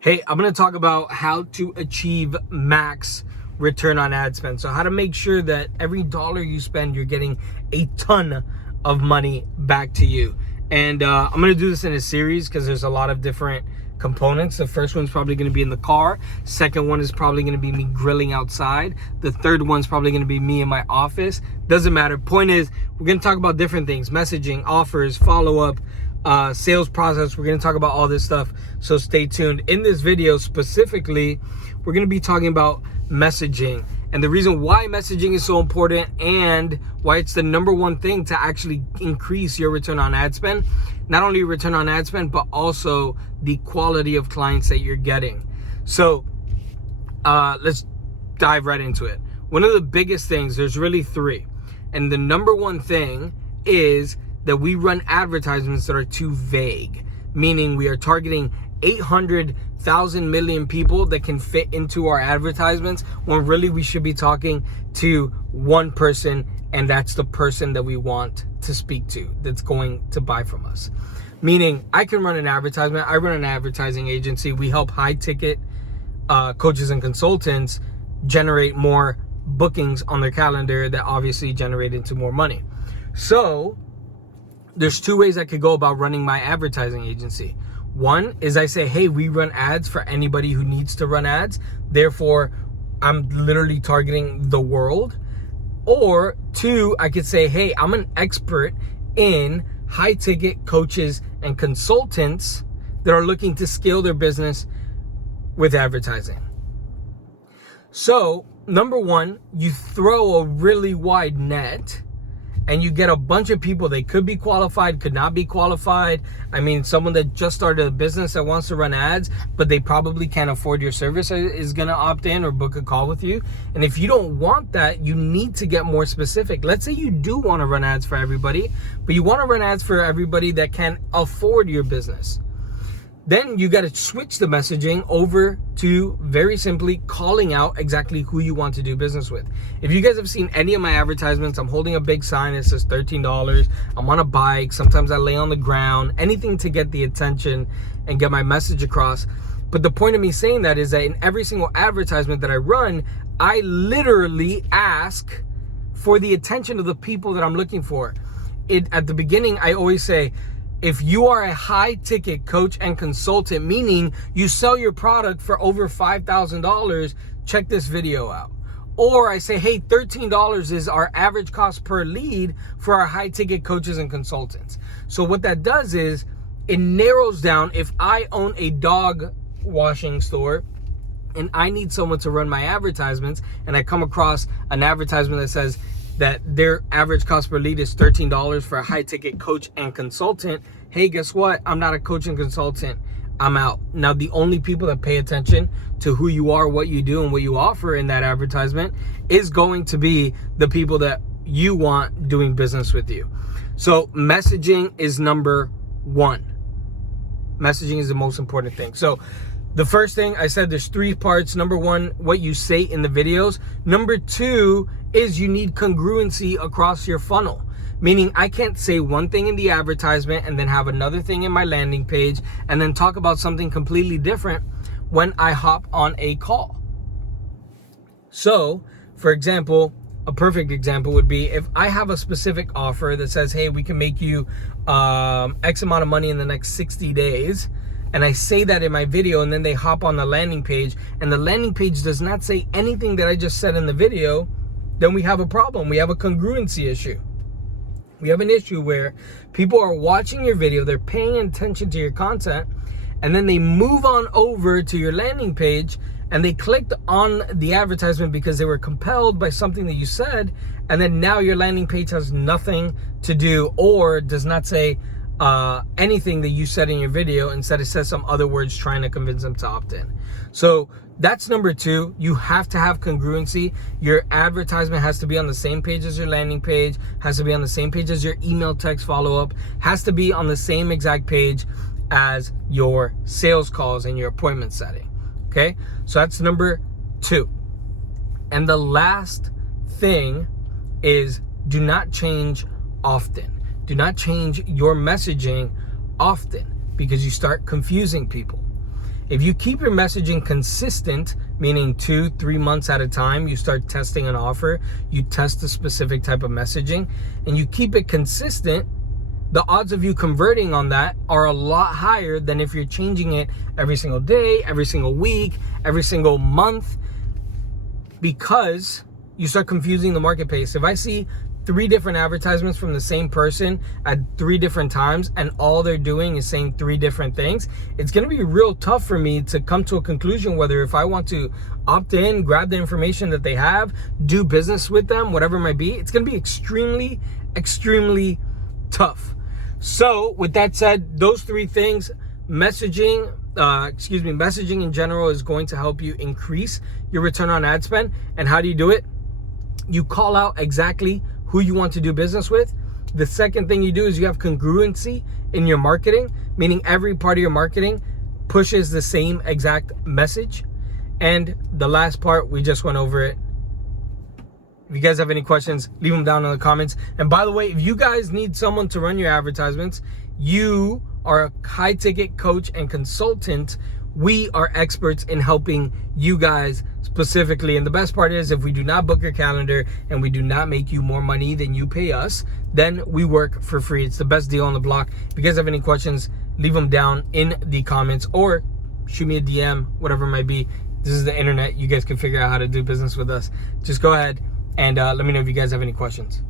Hey, I'm going to talk about how to achieve max return on ad spend. So how to make sure that every dollar you spend, you're getting a ton of money back to you. And I'm going to do this in a series because there's a lot of different components. The first one's probably going to be in the car. Second one is probably going to be me grilling outside. The third one's probably going to be me in my office. Doesn't matter. Point is, we're going to talk about different things: messaging, offers, follow-up, sales process. We're going to talk about all this stuff, so stay tuned. In this video specifically, we're going to be talking about messaging and the reason why messaging is so important and why it's the number one thing to actually increase your return on ad spend. Not only return on ad spend, but also the quality of clients that you're getting. So let's dive right into it. One of the biggest things, there's really three, and the number one thing is that we run advertisements that are too vague, meaning we are targeting 800,000 million people that can fit into our advertisements, when really we should be talking to one person, and that's the person that we want to speak to, that's going to buy from us. Meaning, I can run an advertisement. I run an advertising agency. We help high ticket coaches and consultants generate more bookings on their calendar that obviously generate into more money. So there's two ways I could go about running my advertising agency. One is I say, hey, we run ads for anybody who needs to run ads. Therefore, I'm literally targeting the world. Or two, I could say, hey, I'm an expert in high ticket coaches and consultants that are looking to scale their business with advertising. So, number one, you throw a really wide net and you get a bunch of people. They could be qualified, could not be qualified. I mean, someone that just started a business that wants to run ads, but they probably can't afford your service, is gonna opt in or book a call with you. And if you don't want that, you need to get more specific. Let's say you do wanna run ads for everybody, but you wanna run ads for everybody that can afford your business. Then you got to switch the messaging over to very simply calling out exactly who you want to do business with. If you guys have seen any of my advertisements, I'm holding a big sign that says $13. I'm on a bike. Sometimes I lay on the ground, anything to get the attention and get my message across. But the point of me saying that is that in every single advertisement that I run, I literally ask for the attention of the people that I'm looking for. At the beginning, I always say, if you are a high ticket coach and consultant, meaning you sell your product for over $5,000, check this video out. Or I say, hey, $13 is our average cost per lead for our high ticket coaches and consultants. So what that does is it narrows down. If I own a dog washing store and I need someone to run my advertisements, and I come across an advertisement that says that their average cost per lead is $13 for a high ticket coach and consultant, hey, guess what? I'm not a coach and consultant. I'm out. Now, the only people that pay attention to who you are, what you do, and what you offer in that advertisement is going to be the people that you want doing business with you. So messaging is number one. Messaging is the most important thing. So the first thing I said, there's three parts. Number one, what you say in the videos. Number two is you need congruency across your funnel. Meaning I can't say one thing in the advertisement and then have another thing in my landing page and then talk about something completely different when I hop on a call. So, for example, a perfect example would be if I have a specific offer that says, hey, we can make you X amount of money in the next 60 days. And I say that in my video, and then they hop on the landing page and the landing page does not say anything that I just said in the video, then we have a problem. We have a congruency issue. We have an issue where people are watching your video, they're paying attention to your content, and then they move on over to your landing page and they clicked on the advertisement because they were compelled by something that you said, and then now your landing page has nothing to do or does not say anything that you said in your video. Instead, it says some other words trying to convince them to opt in. So that's number two. You have to have congruency. Your advertisement has to be on the same page as your landing page, has to be on the same page as your email text follow-up, has to be on the same exact page as your sales calls and your appointment setting. Okay, so that's number two. And the last thing is, do not change often. Do not change your messaging often because you start confusing people. If you keep your messaging consistent, meaning 2-3 months at a time, you start testing an offer, you test a specific type of messaging, and you keep it consistent, the odds of you converting on that are a lot higher than if you're changing it every single day, every single week, every single month, because you start confusing the marketplace. If I see 3 different advertisements from the same person at 3 different times and all they're doing is saying 3 different things, it's going to be real tough for me to come to a conclusion whether if I want to opt in, grab the information that they have, do business with them, whatever it might be. It's going to be extremely, extremely tough. So with that said, those 3 things, messaging in general is going to help you increase your return on ad spend. And how do you do it? You call out exactly who you want to do business with. The second thing you do is you have congruency in your marketing, meaning every part of your marketing pushes the same exact message. And the last part, we just went over it. If you guys have any questions, leave them down in the comments. And by the way, if you guys need someone to run your advertisements, you are a high ticket coach and consultant, we are experts in helping you guys specifically. And the best part is, if we do not book your calendar and we do not make you more money than you pay us, then we work for free. It's the best deal on the block. If you guys have any questions, leave them down in the comments or shoot me a DM, whatever it might be. This is the internet. You guys can figure out how to do business with us. Just go ahead and let me know if you guys have any questions.